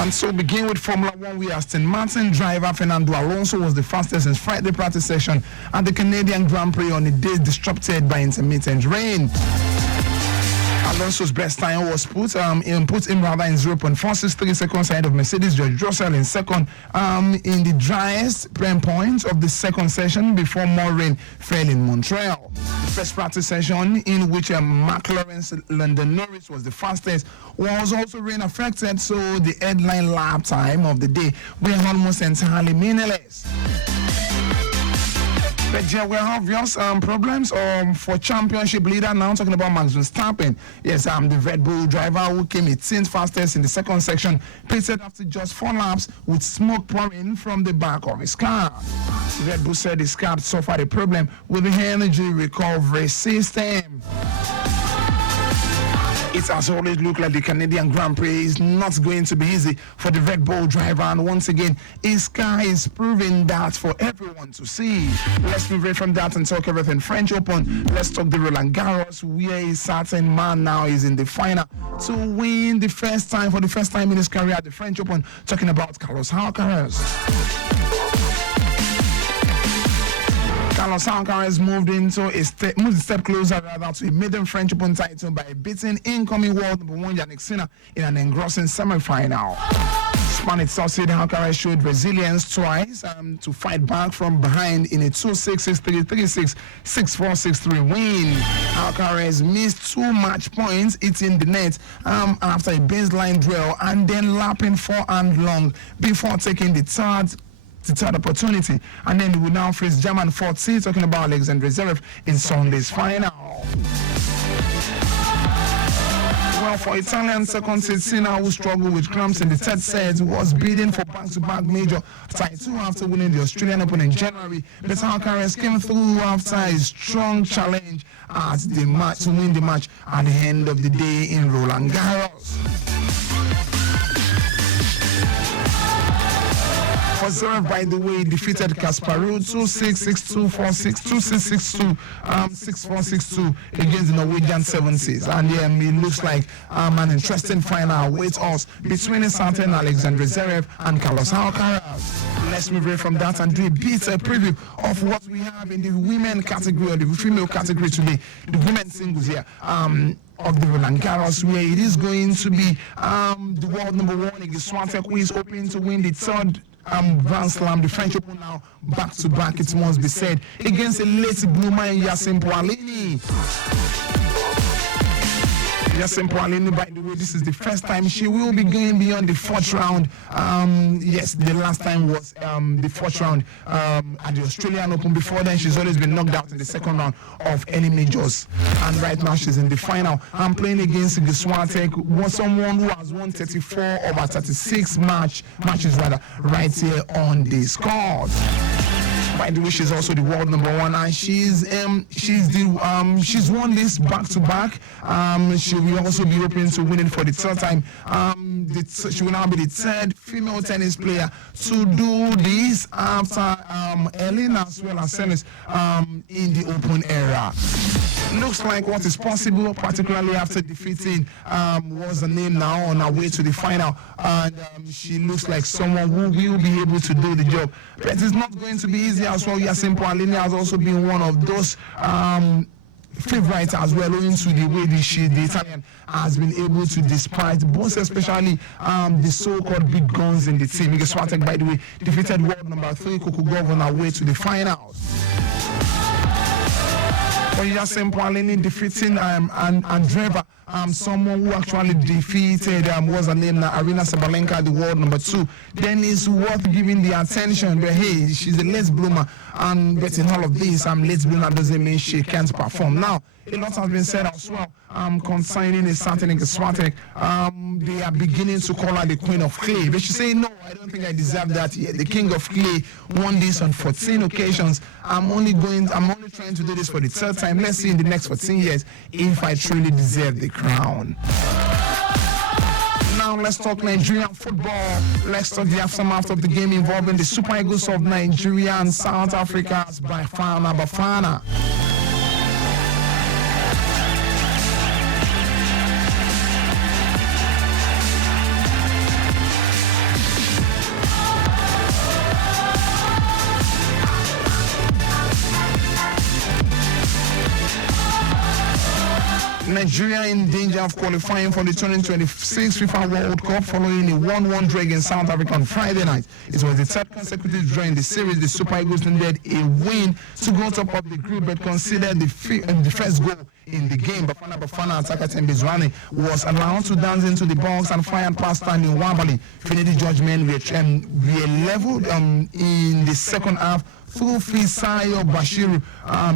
And so begin with Formula One, where Aston Martin driver Fernando Alonso was the fastest in Friday practice session at the Canadian Grand Prix on a day disrupted by intermittent rain. Alonso's best time was put him in 0.463 seconds ahead of Mercedes George Russell in second in the driest point of the second session before more rain fell in Montreal. The first practice session, in which McLaren's London Norris was the fastest, was also rain affected, so the headline lap time of the day were almost entirely meaningless. But there were obvious problems for championship leader now, talking about Max Verstappen. Yes, the Red Bull driver who came 18th fastest in the second section pitted after just 4 laps with smoke pouring from the back of his car. Red Bull said his car suffered a problem with the energy recovery system. It has always looked like the Canadian Grand Prix is not going to be easy for the Red Bull driver, and once again, his car is proving that for everyone to see. Let's move away from that and talk everything French Open. Let's talk the Roland Garros, where a certain man now is in the final to win for the first time in his career at the French Open. Talking about Carlos Alcaraz. Carlos Alcaraz moved a step closer to a maiden French Open title by beating incoming world #1 Jannik Sinner in an engrossing semi-final. Spanish Sausage Alcaraz showed resilience twice to fight back from behind in a 2-6, 6-3, 3-6, 6-4, 6-3 win. Alcaraz missed 2 match points hitting the net after a baseline drill and then lapping forehand long before taking the third opportunity, and then he will now face German 4th seed, talking about Alexander Zverev, in Sunday's final. Well, for Italian second seed Sinner, who struggled with cramps in the third set, was bidding for back-to-back major title after winning the Australian Open in January. But Alcaraz came through after a strong challenge at the match to win the match at the end of the day in Roland Garros. Zverev, by the way, defeated Kasparov 2-6, 6-2, 4-6, 2-6, 6-2, 6-4, 6-2 against the Norwegian 7 seeds. And it looks like an interesting final awaits us between a certain Alexander Zverev and Carlos Alcaraz. Let's move away from that and do a preview of what we have in the women category or the female category today. The women's singles here. Of the Roland Garros, where it is going to be the world #1 Iga Swiatek, who is hoping to win the third Grand Slam, the French Open now back-to-back, it must be said, against a late bloomer in Yassin Poalini. Yassin Poalini, by the way, this is the first time she will be going beyond the 4th round. Yes, the last time was the 4th round at the Australian Open. Before then, she's always been knocked out in the second round of any majors. And right now, she's in the final. I'm playing against Iga Swiatek, was someone who has won 34 over 36 matches right here on the scores. By the way, she's also the world #1, and she's won this back-to-back. She will also be hoping to win it for the third time. She will now be the third female tennis player to do this after Elena as well as Senes in the Open era. Looks like what is possible, particularly after defeating what's the name now on her way to the final, and she looks like someone who will be able to do the job. But it's not going to be easy as well. Yassin Poalini has also been one of those favorites as well, owing to the way the Italian has been able to despite both, especially the so-called big guns in the team. Iga Swiatek, by the way, defeated world #3 Kokugov on her way to the finals. Yassin Poalini defeating Andreeva, someone who actually defeated what's her name now, Arina Sabalenka, the world #2. Then it's worth giving the attention. But hey, she's a late bloomer, but in all of this, late bloomer doesn't mean she can't perform. Now, a lot has been said as well concerning a certain Iga Swiatek. They are beginning to call her the Queen of Clay, but she say, no, I don't think I deserve that yet. The King of Clay won this on 14 occasions. I'm only trying to do this for the third time. Let's see in the next 14 years if I truly deserve the crown. Now let's talk Nigerian football. Let's talk the aftermath of the game involving the Super Eagles of Nigeria and South Africa's Bafana. Nigeria in danger of qualifying for the 2026 FIFA World Cup following a 1-1 draw against South Africa on Friday night. It was the third consecutive draw in the series. The Super Eagles needed a win to go top of the group, but considered the first goal in the game. Bafana attacker Tembezwane was allowed to dance into the box and fired past standing Wabali. Finity judgment were leveled in the second half through Fisayo Bashiru.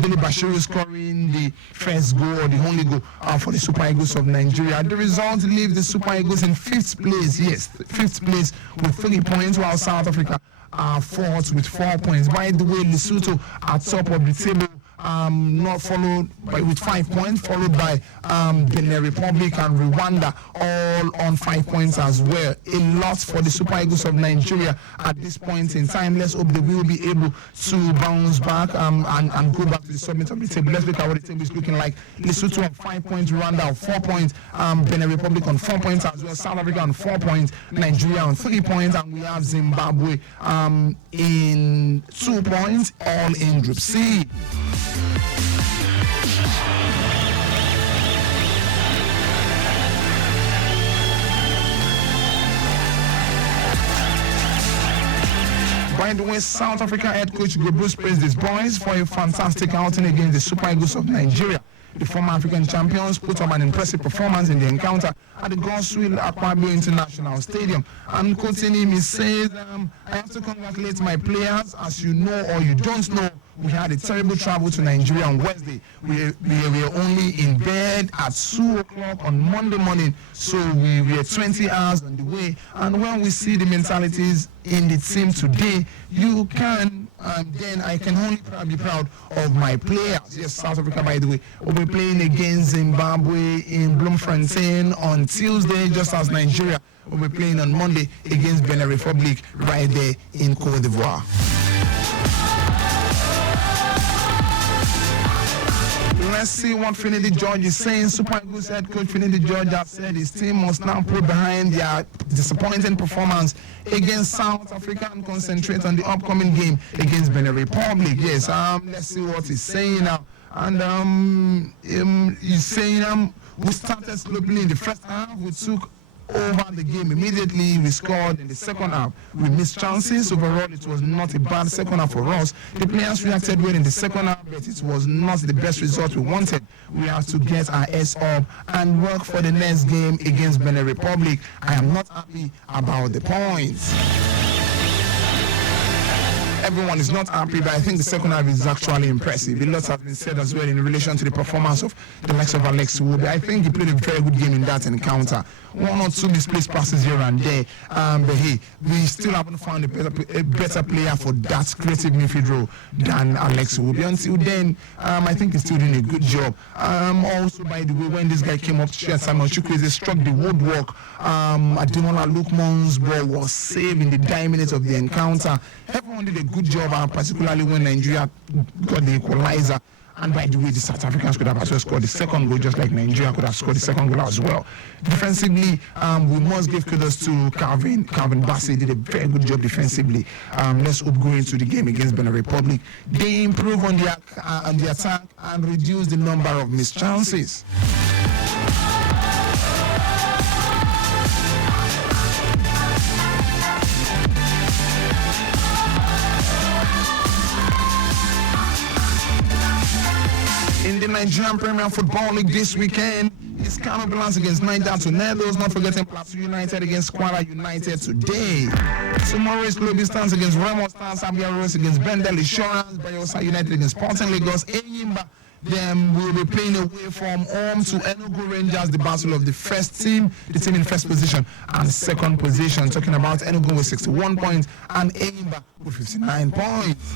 Billy Bashiru scoring the first goal, or the only goal for the Super Eagles of Nigeria. The result leaves the Super Eagles in fifth place. Yes, fifth place with 3 points, while South Africa are fourth with 4 points. By the way, Lesotho are top of the table. Not followed by with 5 points, followed by Benin Republic and Rwanda, all on 5 points as well. A lot for the Super Eagles of Nigeria at this point in time. Let's hope they will be able to bounce back and go back to the summit of the table. Let's look at what the table is looking like. Lesotho on 5 points, Rwanda on 4 points, Benin Republic on 4 points as well, South Africa on 4 points, Nigeria on 3 points, and we have Zimbabwe in 2 points, all in Group C. By the way, South Africa head coach Bruce praised his boys for a fantastic outing against the Super Eagles of Nigeria. The former African champions put up an impressive performance in the encounter at the Godswill Akpabio International Stadium. And quoting him, he says, I have to congratulate my players. As you know or you don't know, we had a terrible travel to Nigeria on Wednesday. We were only in bed at 2 o'clock on Monday morning, so we were 20 hours on the way. And when we see the mentalities in the team today, you can, then I can only be proud of my players. Yes, South Africa, by the way, will be playing against Zimbabwe in Bloemfontein on Tuesday, just as Nigeria will be playing on Monday against Benin Republic right there in Cote d'Ivoire. Let's see what Finidi George is saying. Super Eagles head coach Finidi George has said his team must now put behind their disappointing performance against South Africa and concentrate on the upcoming game against Benin Republic. Yes, let's see what he's saying now. And he's saying we started slowly in the first half. We took over the game immediately. We scored in the second half. We missed chances. Overall, it was not a bad second half for us. The players reacted well in the second half, but it was not the best result we wanted. We have to get our heads up and work for the next game against Benin Republic. I am not happy about the points. Everyone is not happy, but I think the second half is actually impressive. A lot has been said as well in relation to the performance of the likes of Alex Iwobi. I think he played a very good game in that encounter. 1 or 2 misplaced passes here and there, but hey, we still haven't found a better player for that creative midfield role than Alex Iwobi. Until then, I think he's still doing a good job. Also, by the way, when this guy came up to share Simon Chukwueze struck the woodwork. Ademola Lookman's ball was saved in the dying minutes of the encounter. Everyone did a good job, particularly when Nigeria got the equalizer. And by the way, the South Africans could have as well scored the second goal, just like Nigeria could have scored the second goal as well. Defensively, we must give kudos to Calvin Bassey. Did a very good job defensively. Let's hope going into the game against Benin Republic, they improve on the attack and reduce the number of missed chances. In the Nigerian Premier Football League this weekend, it's Kano Balance against Niger Tornadoes. Not forgetting Plateau United against Kwara United today. Tomorrow is Global Stars against Remo Stars, Abia Rose against Bendel Insurance, Bayosa United against Sporting Lagos, Enyimba. Then we'll be playing away from home to Enugu Rangers, the battle of the first team, the team in first position and second position. Talking about Enugu with 61 points and Enyimba with 59 points.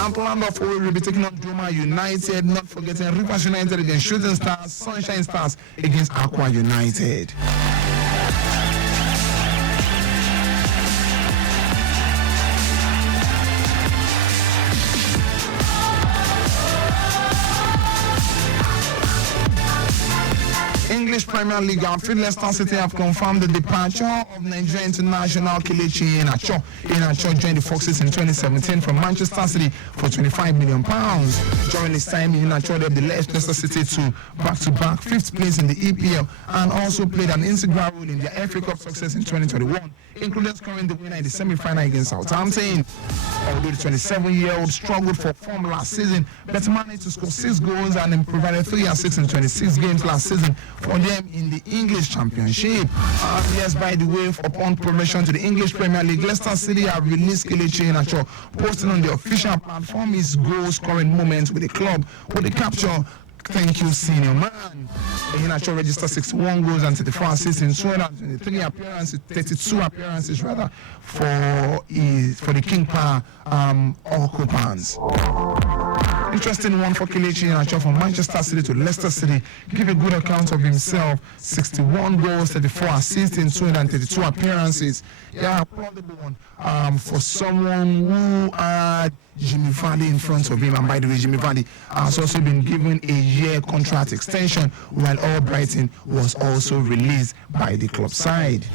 And Landorf will be taking on Doma United. Not forgetting Rivers United against Shooting Stars, Sunshine Stars against Aqua United. English Premier League outfit Leicester City have confirmed the departure of Nigeria international Kelechi Iheanacho. Iheanacho joined the Foxes in 2017 from Manchester City for £25 million. During his time, Iheanacho led the Leicester City to back-to-back fifth place in the EPL and also played an integral role in their FA Cup success in 2021, including scoring the winner in the semi-final against Southampton. Although the 27-year-old struggled for form last season, but managed to score 6 goals and provided 3 assists in 26 games last season for them in the English Championship. Yes, by the way, upon promotion to the English Premier League, Leicester City have released Kelechi Iheanacho, posting on the official platform his goal-scoring moments with the club with the capture. Thank you, senior man. Iheanacho registered 61 goals and 34 assists in 223 appearances, 32 appearances rather, for the King Power occupants. Interesting one for Kelechi Iheanacho from Manchester City to Leicester City. Give a good account of himself. 61 goals, 34 assists in 232 appearances. Yeah, applaudable one for someone who had Jimmy Vardy in front of him. And by the way, Jimmy Vardy has also been given a year contract extension, while Albrighton was also released by the club side.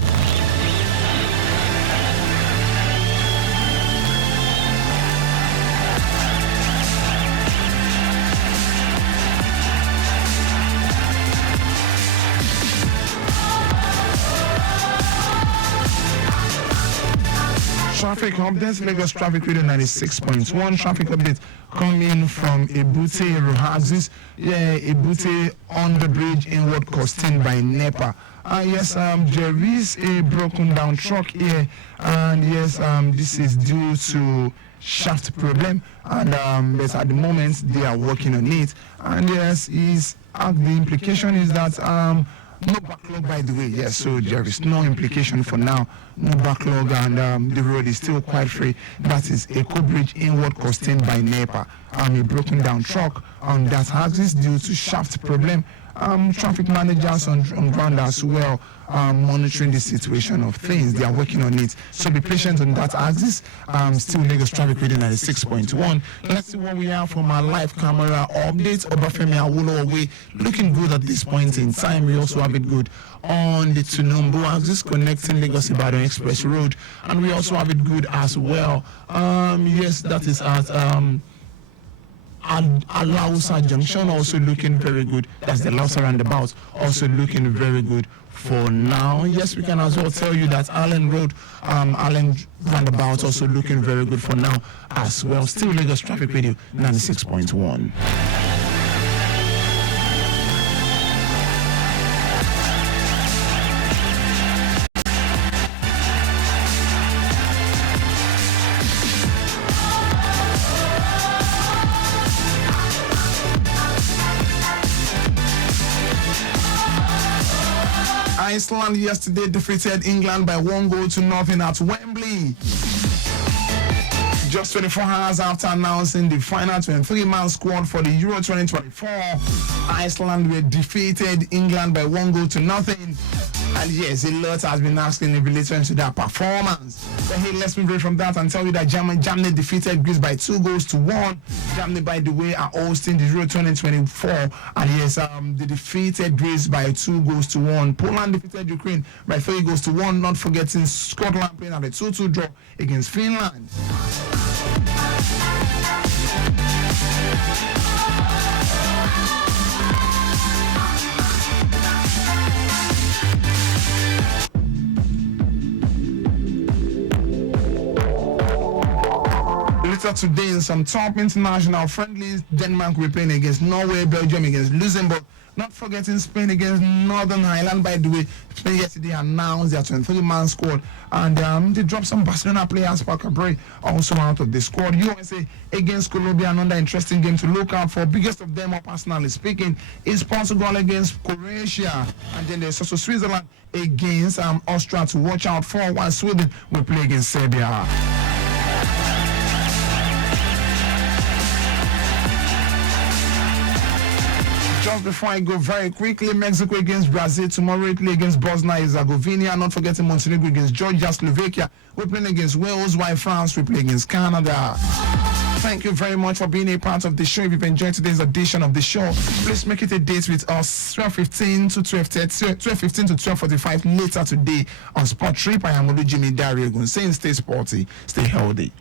Traffic updates, Lagos Traffic Radio 96.1. Traffic update coming from Ebute Rohazis. Yeah, Ebute on the bridge inward costing by NEPA. Yes, there is a broken down truck here, and yes, this is due to shaft problem, and but at the moment they are working on it. And yes, the implication is that no backlog, by the way. Yes, so there is no implication for now. No backlog, and the road is still quite free. That is Eco Bridge inward costing by NEPA. A broken down truck on that axis due to shaft problem. Traffic managers on ground as well monitoring the situation of things. They are working on it. So be patient on that axis. Still Lagos Traffic Radio 96.1. Let's see what we have from our live camera updates. Obafemi Awolowo looking good at this point in time. We also have it good on the Tunumbu axis connecting Lagos Ibadan Express Road, and we also have it good as well. Yes, that is at and Alausa Junction also looking very good. That's the Lausa roundabout, also looking very good for now. Yes, we can as well tell you that Allen Road, Allen roundabout also looking very good for now as well. Still Lagos Traffic Radio 96.1. Iceland yesterday defeated England by 1-0 at Wembley. Just 24 hours after announcing the final 23-man squad for the Euro 2024, Iceland were defeated England by 1-0. And yes, a lot has been asking in relation to that performance. But hey, let's move away from that and tell you that Germany defeated Greece by 2-1. Germany, by the way, are hosting the Euro 2024. And yes, they defeated Greece by 2-1. Poland defeated Ukraine by 3-1. Not forgetting Scotland playing at a 2-2 draw against Finland. Later today in some top international friendlies, Denmark will be playing against Norway, Belgium against Luxembourg. Not forgetting Spain against Northern Ireland, by the way. Spain yesterday announced their 23-man squad, and they dropped some Barcelona players, Parker Bray, also out of the squad. USA against Colombia, another interesting game to look out for. Biggest of them, personally speaking, is Portugal against Croatia. And then there's also Switzerland against Austria to watch out for, while Sweden will play against Serbia. Just before I go very quickly, Mexico against Brazil tomorrow, Italy against Bosnia and Herzegovina, not forgetting Montenegro against Georgia, Slovakia, we're playing against Wales, while France, we play against Canada. Thank you very much for being a part of the show. If you've enjoyed today's edition of the show, please make it a date with us 12:15 to 12:30, 12:15 to 12:45 later today on Sport Trip. I am Olujimi Dare-Ogun saying stay sporty, stay healthy.